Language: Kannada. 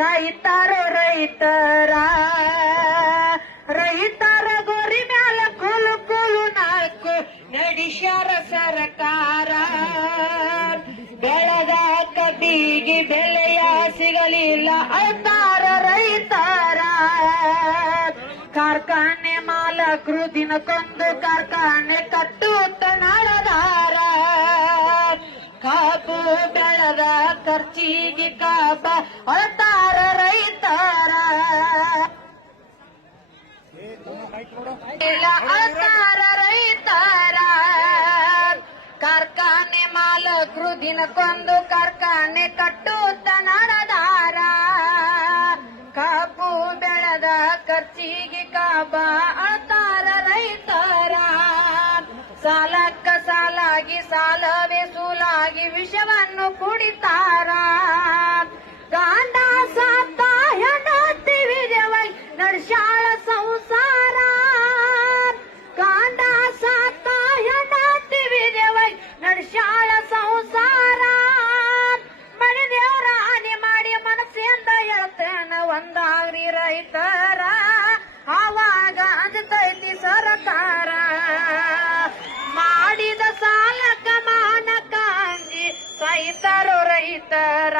ಸಾಯ್ತಾರೋ ರೈತರ ರೈತರ ಗೋರಿ ಮ್ಯಾಲ ಕೂಲು ಕೂಲು ನಾಲ್ಕು ನಡೆಸ್ಯಾರ ಸರ್ಕಾರ ಬೆಳೆದ ಕಬ್ಬಿಗೆ ಬೆಲೆಯ ಸಿಗಲಿಲ್ಲ ಅಳ್ತಾರ ರೈತರ ಕಾರ್ಖಾನೆ ಮಾಲಕರು ದಿನಕ್ಕೊಂದು ಕಾರ್ಖಾನೆ ಕಟ್ಟುತ್ತ ನಡೆದಾರ ಕಾಬು ಬೆಳೆದ ಖರ್ಚಿಗೆ ಕಾಬ ಅಳ್ತಾರ ರೈತರ ಅಳ್ತಾರ ರೈತರ ಕಾರ್ಖಾನೆ ಮಾಲಕರು ದಿನಕ್ಕೊಂದು ಕಾರ್ಖಾನೆ ಕಟ್ಟುತ್ತ ನಡೆದಾರ ಕಾಬು ಬೆಳೆದ ಖರ್ಚಿಗೆ ಕಾಬ ಅಳ್ತಾರ ರೈತರ ಸಾಲಕ್ಕ ಸಾಲಾಗಿ ಸಾಲವೇ ಸೂಲಾಗಿ ವಿಷವನ್ನು ಕುಡಿತಾರ ಗಾಂಡ ಸಾತ ಹೆಂಡತಿ ವಿಜಯವಾಗಿ ನಡ್ಸ್ಯಾಳ ಸಂಸಾರ ಗಾಂಡ ಸಾತ ಹೆಂಡತಿ ವಿಜಯವಾಗಿ ನಡ್ಸ್ಯಾಳ ಸಂಸಾರ ಮನೆ ದೇವರ ಹಾನಿ ಮಾಡಿ ಮನಸ್ಸಿಂದ ಹೇಳ್ತೇನ ಒಂದಾಗ್ರಿ ರೈತರ ಆವಾಗ ಅಂಜತೈತಿ ಸರ್ಕಾರ ಮಾಡಿದ ಸಾಲಕ ಮಾನಕ ಅಂಜಿ ಸಾಯ್ತಾರೋ ರೈತರ